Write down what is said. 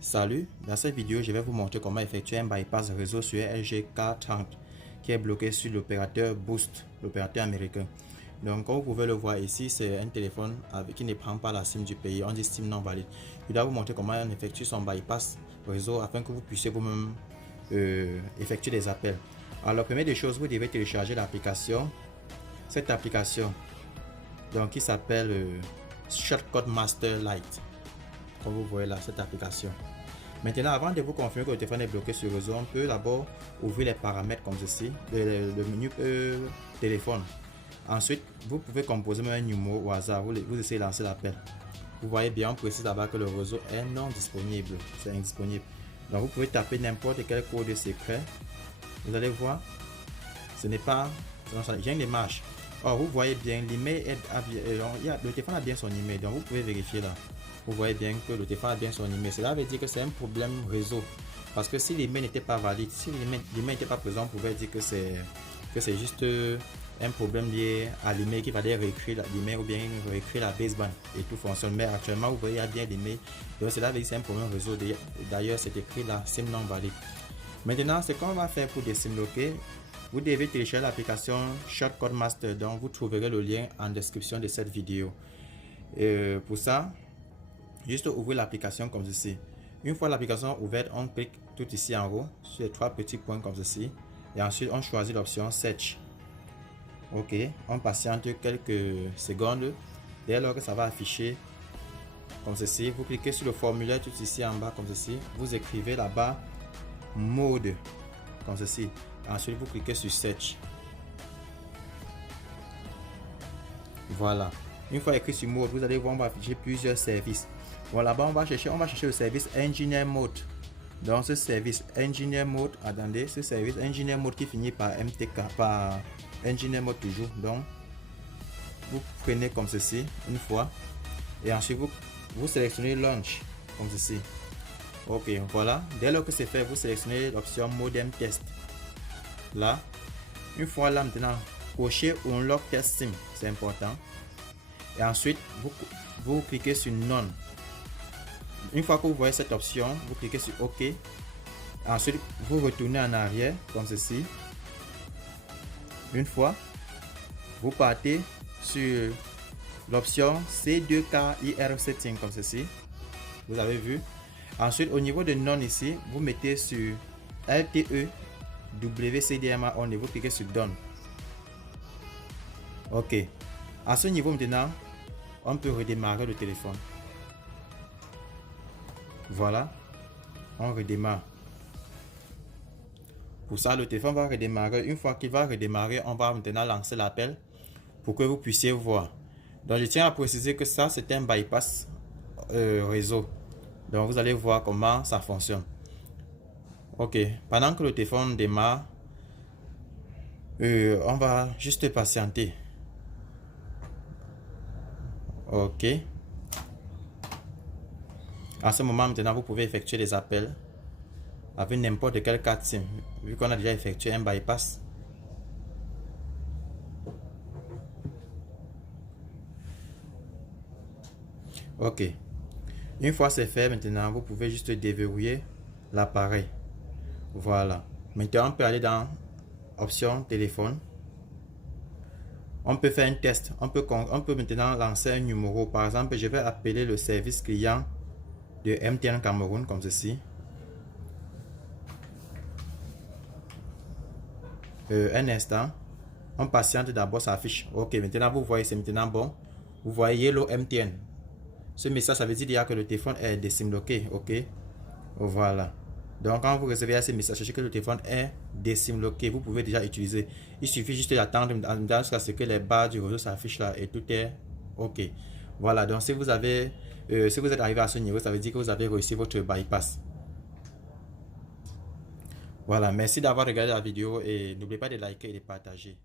Salut, dans cette vidéo, je vais vous montrer comment effectuer un bypass réseau sur LG K30 qui est bloqué sur l'opérateur Boost, l'opérateur américain. Donc, comme vous pouvez le voir ici, c'est un téléphone qui ne prend pas la SIM du pays, on dit SIM non valide. Je dois vous montrer comment on effectue son bypass réseau afin que vous puissiez vous-même effectuer des appels. Alors, première des choses, vous devez télécharger l'application, cette application donc, qui s'appelle Shortcut Master Lite. Comme vous voyez là, cette application. Maintenant, avant de vous confirmer que le téléphone est bloqué sur le réseau, on peut d'abord ouvrir les paramètres comme ceci, le menu téléphone. Ensuite, vous pouvez composer un numéro au hasard, vous essayez de lancer l'appel. Vous voyez bien, on précise d'abord que le réseau est non disponible, c'est indisponible. Donc, vous pouvez taper n'importe quel code secret. Vous allez voir, ce n'est pas, j'ai une image. Or, vous voyez bien, l'email le téléphone a bien son email, donc vous pouvez vérifier là. Vous voyez bien que le téléphone a bien son email. Cela veut dire que c'est un problème réseau. Parce que si l'email n'était pas valide, si l'email n'était pas présent, on pouvait dire que c'est juste un problème lié à l'email qui va réécrire l'email ou bien réécrire la baseband et tout fonctionne. Mais actuellement, vous voyez, il y a bien l'email. Donc cela veut dire que c'est un problème réseau. D'ailleurs, c'est écrit là, SIM non valide. Maintenant, ce qu'on va faire pour désimloquer, vous devez télécharger l'application Shortcut Master. Donc, vous trouverez le lien en description de cette vidéo. Pour ça, juste ouvrir l'application comme ceci. Une fois l'application ouverte, on clique tout ici en haut sur les trois petits points comme ceci. Et ensuite, on choisit l'option Search. Ok, on patiente quelques secondes. Dès lors que ça va afficher comme ceci, vous cliquez sur le formulaire tout ici en bas comme ceci. Vous écrivez là-bas Mode comme ceci. Ensuite, vous cliquez sur Search. Voilà. Une fois écrit sur Mode, vous allez voir, on va afficher plusieurs services. Voilà, on va chercher le service Engineer Mode. Donc ce service Engineer Mode, attendez, ce service Engineer Mode qui finit par MTK, par Engineer Mode toujours. Donc vous prenez comme ceci une fois et ensuite vous sélectionnez Launch comme ceci. Ok, voilà. Dès lors que c'est fait, vous sélectionnez l'option Modem Test. Là, une fois là maintenant, cochez Unlock Test SIM, c'est important. Et ensuite, vous cliquez sur Non. Une fois que vous voyez cette option, vous cliquez sur OK. Ensuite, vous retournez en arrière comme ceci. Une fois, vous partez sur l'option C2KIR Setting comme ceci. Vous avez vu. Ensuite, au niveau de Non ici, vous mettez sur LTE WCDMA on et vous cliquez sur Done. OK. À ce niveau maintenant, on peut redémarrer le téléphone. Voilà, on redémarre. Pour ça, le téléphone va redémarrer. Une fois qu'il va redémarrer, on va maintenant lancer l'appel pour que vous puissiez voir. Donc, je tiens à préciser que ça, c'est un bypass réseau. Donc, vous allez voir comment ça fonctionne. Ok, pendant que le téléphone démarre, on va juste patienter. Ok. À ce moment maintenant, vous pouvez effectuer des appels avec n'importe quelle carte SIM, vu qu'on a déjà effectué un bypass. Ok. Une fois c'est fait, maintenant, vous pouvez juste déverrouiller l'appareil. Voilà. Maintenant, on peut aller dans Option téléphone. On peut faire un test. On peut maintenant lancer un numéro. Par exemple, je vais appeler le service client de MTN Cameroun comme ceci. Un instant. On patiente d'abord, ça affiche. Ok, maintenant vous voyez, c'est maintenant bon. Vous voyez Yellow MTN. Ce message, ça veut dire déjà que le téléphone est désimloqué. Ok. Voilà. Donc, quand vous recevez ce message, sachez que le téléphone est désimloqué. Vous pouvez déjà utiliser. Il suffit juste d'attendre jusqu'à ce que les barres du réseau s'affichent là et tout est ok. Voilà. Donc, si vous êtes arrivé à ce niveau, ça veut dire que vous avez réussi votre bypass. Voilà. Merci d'avoir regardé la vidéo et n'oubliez pas de liker et de partager.